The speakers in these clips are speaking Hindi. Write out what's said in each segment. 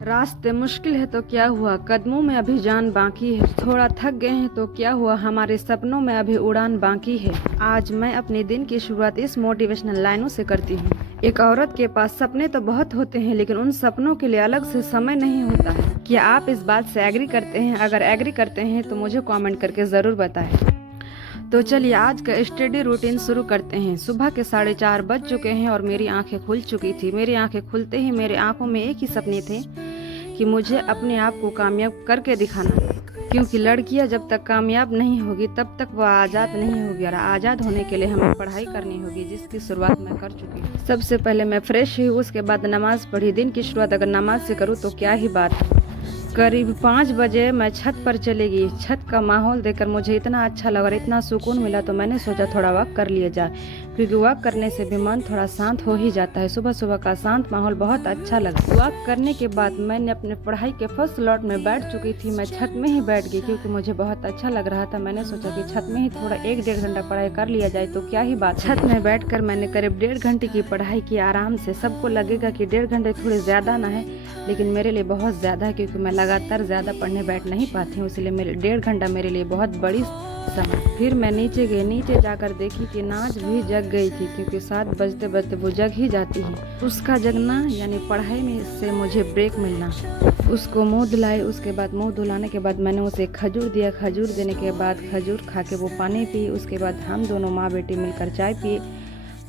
रास्ते मुश्किल है तो क्या हुआ, कदमों में अभी जान बाकी है। थोड़ा थक गए हैं तो क्या हुआ, हमारे सपनों में अभी उड़ान बाकी है। आज मैं अपने दिन की शुरुआत इस मोटिवेशनल लाइनों से करती हूँ। एक औरत के पास सपने तो बहुत होते हैं, लेकिन उन सपनों के लिए अलग से समय नहीं होता है। क्या आप इस बात से एग्री करते हैं? अगर एग्री करते हैं तो मुझे कॉमेंट करके ज़रूर बताएं। तो चलिए आज का स्टडी रूटीन शुरू करते हैं। सुबह के 4:30 बज चुके हैं और मेरी आंखें खुल चुकी थी। मेरी आंखें खुलते ही मेरी आंखों में एक ही सपने थे कि मुझे अपने आप को कामयाब करके दिखाना, क्योंकि लड़कियां जब तक कामयाब नहीं होगी तब तक वह आज़ाद नहीं होगी, और आज़ाद होने के लिए हमें पढ़ाई करनी होगी, जिसकी शुरुआत मैं कर चुकी हूँ। सबसे पहले मैं फ्रेश हुई, उसके बाद नमाज पढ़ी। दिन की शुरुआत अगर नमाज से करूँ तो क्या ही बात है। करीब 5 बजे मैं छत पर चली गई। छत का माहौल देखकर मुझे इतना अच्छा लगा और इतना सुकून मिला, तो मैंने सोचा थोड़ा वॉक कर लिया जाए, क्योंकि वॉक करने से भी मन थोड़ा शांत हो ही जाता है। सुबह सुबह का शांत माहौल बहुत अच्छा लगा। वॉक करने के बाद मैंने अपने पढ़ाई के फर्स्ट स्लॉट में बैठ चुकी थी। मैं छत में ही बैठ गई, क्योंकि मुझे बहुत अच्छा लग रहा था। मैंने सोचा कि छत में ही थोड़ा 1-1.5 घंटा पढ़ाई कर लिया जाए तो क्या ही बात। छत में बैठकर मैंने करीब 1.5 घंटे की पढ़ाई की आराम से। सबको लगेगा कि 1.5 घंटे थोड़े ज़्यादा ना है, लेकिन मेरे लिए बहुत ज़्यादा है, क्योंकि मैं लगातार ज़्यादा पढ़ने बैठ नहीं पाती हूँ, इसलिए मेरे 1.5 घंटा मेरे लिए बहुत बड़ी समय। फिर मैं नीचे गई। नीचे जाकर देखी कि नाज भी जग गई थी, क्योंकि 7 बजते बजते वो जग ही जाती है। उसका जगना यानी पढ़ाई में से मुझे ब्रेक मिलना। उसको मुँह धुलाई। उसके बाद मुँह धुलाने के बाद मैंने उसे खजूर दिया। खजूर देने के बाद खजूर खा के वो पानी पी। उसके बाद हम दोनों माँ बेटी मिलकर चाय पिए,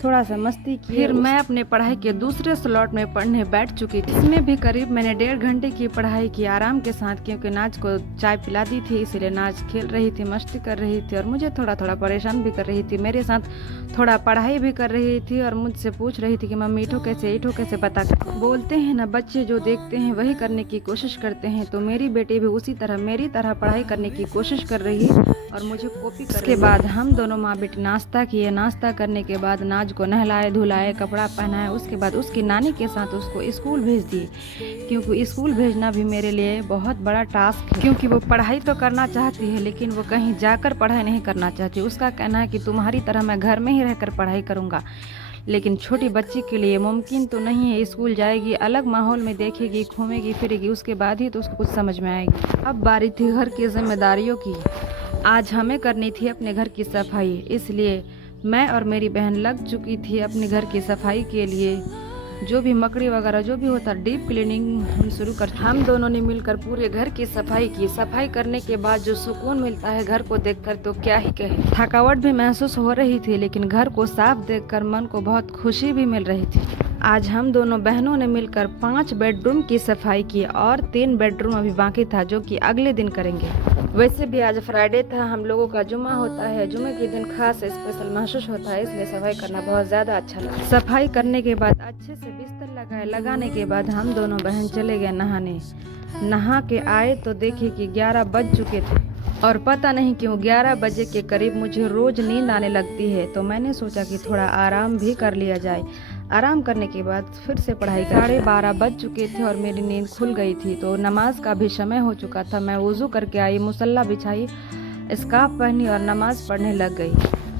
थोड़ा सा मस्ती की। फिर मैं अपने पढ़ाई के दूसरे स्लॉट में पढ़ने बैठ चुकी थी। इसमें भी करीब मैंने 1.5 घंटे की पढ़ाई की आराम के साथ, क्योंकि नाज को चाय पिला दी थी, इसलिए नाज खेल रही थी, मस्ती कर रही थी और मुझे थोड़ा थोड़ा परेशान भी कर रही थी। मेरे साथ थोड़ा पढ़ाई भी कर रही थी और मुझसे पूछ रही थी कि मम्मी ईठो कैसे पता कर। बोलते हैं ना, बच्चे जो देखते हैं वही करने की कोशिश करते हैं, तो मेरी बेटी भी उसी तरह मेरी तरह पढ़ाई करने की कोशिश कर रही है और मुझे कॉपी कर। उसके बाद हम दोनों माँ बेटी नाश्ता किए। नाश्ता करने के बाद नाज को नहलाए धुलाए, कपड़ा पहनाए। उसके बाद उसकी नानी के साथ उसको स्कूल भेज दिए, क्योंकि स्कूल भेजना भी मेरे लिए बहुत बड़ा टास्क है, क्योंकि वो पढ़ाई तो करना चाहती है, लेकिन वो कहीं जाकर पढ़ाई नहीं करना चाहती। उसका कहना है कि तुम्हारी तरह मैं घर में ही रहकर पढ़ाई करूँगा, लेकिन छोटी बच्ची के लिए मुमकिन तो नहीं है। स्कूल जाएगी, अलग माहौल में देखेगी, घूमेगी फिरेगी, उसके बाद ही तो उसको कुछ समझ में आएगी। अब बारी थी घर की जिम्मेदारियों की। आज हमें करनी थी अपने घर की सफाई, इसलिए मैं और मेरी बहन लग चुकी थी अपने घर की सफाई के लिए। जो भी मकड़ी वगैरह जो भी होता, डीप क्लीनिंग हम शुरू कर। हम दोनों ने मिलकर पूरे घर की सफाई की। सफाई करने के बाद जो सुकून मिलता है घर को देखकर, तो क्या ही कहे। थकावट भी महसूस हो रही थी, लेकिन घर को साफ देखकर मन को बहुत खुशी भी मिल रही थी। आज हम दोनों बहनों ने मिलकर 5 बेडरूम की सफाई की और 3 बेडरूम अभी बाकी था, जो कि अगले दिन करेंगे। वैसे भी आज फ्राइडे था, हम लोगों का जुम्मा होता है। जुम्मे के दिन खास स्पेशल महसूस होता है, इसलिए सफाई करना बहुत ज़्यादा अच्छा लगा। सफाई करने के बाद अच्छे से बिस्तर लगाए। लगाने के बाद हम दोनों बहन चले गए नहाने। नहा के आए तो देखे कि 11 बज चुके थे, और पता नहीं क्यों 11 बजे के करीब मुझे रोज नींद आने लगती है, तो मैंने सोचा कि थोड़ा आराम भी कर लिया जाए। आराम करने के बाद फिर से पढ़ाई कर। 12:30 बज चुके थे और मेरी नींद खुल गई थी, तो नमाज का भी समय हो चुका था। मैं वुज़ू करके आई, मुसल्ला बिछाई, स्कार्फ पहनी और नमाज पढ़ने लग गई।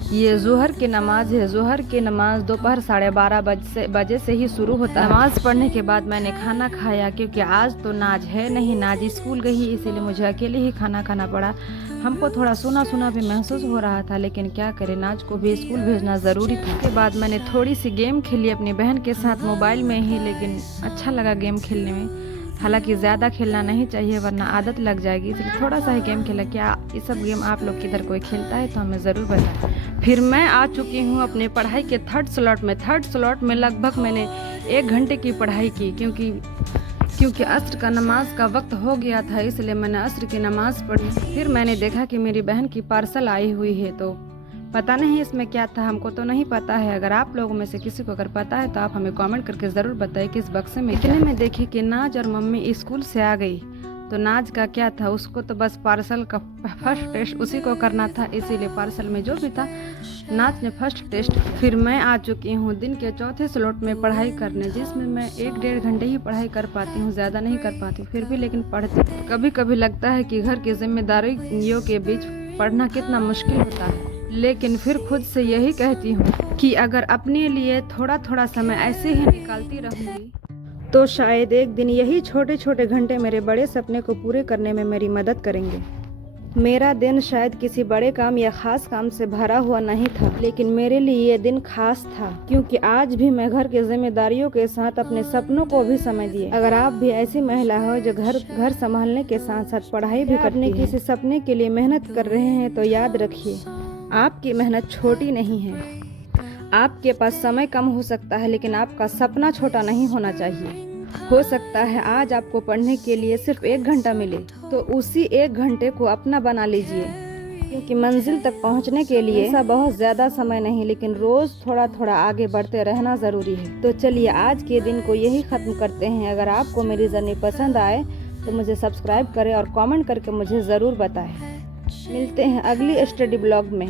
ये ज़ोहर की नमाज है। ज़ोहर की नमाज दोपहर 12:30 बजे से ही शुरू होता है। नमाज पढ़ने के बाद मैंने खाना खाया, क्योंकि आज तो नाज है नहीं, नाज स्कूल गई, इसीलिए मुझे अकेले ही खाना खाना पड़ा। हमको थोड़ा सुना सुना भी महसूस हो रहा था, लेकिन क्या करें, नाज को भी स्कूल भेजना ज़रूरी था। उसके बाद मैंने थोड़ी सी गेम खेली अपनी बहन के साथ मोबाइल में ही, लेकिन अच्छा लगा गेम खेलने में। हालांकि ज़्यादा खेलना नहीं चाहिए वरना आदत लग जाएगी, इसलिए थोड़ा सा ही गेम खेला। क्या ये सब गेम आप लोग किधर कोई खेलता है तो हमें ज़रूर बताएं। फिर मैं आ चुकी हूँ अपने पढ़ाई के थर्ड स्लॉट में। थर्ड स्लॉट में लगभग मैंने 1 घंटे की पढ़ाई की, क्योंकि अस्र का नमाज का वक्त हो गया था, इसलिए मैंने अस्र की नमाज पढ़ी। फिर मैंने देखा कि मेरी बहन की पार्सल आई हुई है, तो पता नहीं इसमें क्या था, हमको तो नहीं पता है। अगर आप लोगों में से किसी को अगर पता है तो आप हमें कमेंट करके ज़रूर बताइए कि इस बक्से में इतने में देखी कि नाज और मम्मी स्कूल से आ गई। तो नाज का क्या था, उसको तो बस पार्सल का फर्स्ट टेस्ट उसी को करना था, इसीलिए पार्सल में जो भी था नाज ने फर्स्ट टेस्ट। फिर मैं आ चुकी हूँ दिन के चौथे स्लॉट में पढ़ाई करने, जिसमें मैं 1-1.5 घंटे ही पढ़ाई कर पाती हूँ, ज़्यादा नहीं कर पाती फिर भी, लेकिन पढ़ती। कभी कभी लगता है कि घर की जिम्मेदारियों के बीच पढ़ना कितना मुश्किल होता है, लेकिन फिर खुद से यही कहती हूँ कि अगर अपने लिए थोड़ा थोड़ा समय ऐसे ही निकालती रहूँगी तो शायद एक दिन यही छोटे छोटे घंटे मेरे बड़े सपने को पूरे करने में मेरी मदद करेंगे। मेरा दिन शायद किसी बड़े काम या ख़ास काम से भरा हुआ नहीं था, लेकिन मेरे लिए ये दिन खास था क्योंकि आज भी मैं घर की जिम्मेदारियों के साथ अपने सपनों को भी समय दिए। अगर आप भी ऐसी महिला हो जो घर संभालने के साथ साथ पढ़ाई भी करने किसी सपने के लिए मेहनत कर रहे हैं, तो याद रखिए आपकी मेहनत छोटी नहीं है। आपके पास समय कम हो सकता है, लेकिन आपका सपना छोटा नहीं होना चाहिए। हो सकता है आज आपको पढ़ने के लिए सिर्फ 1 घंटा मिले, तो उसी 1 घंटे को अपना बना लीजिए, क्योंकि मंजिल तक पहुंचने के लिए ऐसा बहुत ज़्यादा समय नहीं, लेकिन रोज़ थोड़ा थोड़ा आगे बढ़ते रहना ज़रूरी है। तो चलिए आज के दिन को यही ख़त्म करते हैं। अगर आपको मेरी जर्नी पसंद आए तो मुझे सब्सक्राइब करें और कमेंट करके मुझे ज़रूर बताएं। मिलते हैं अगली स्टडी ब्लॉग में।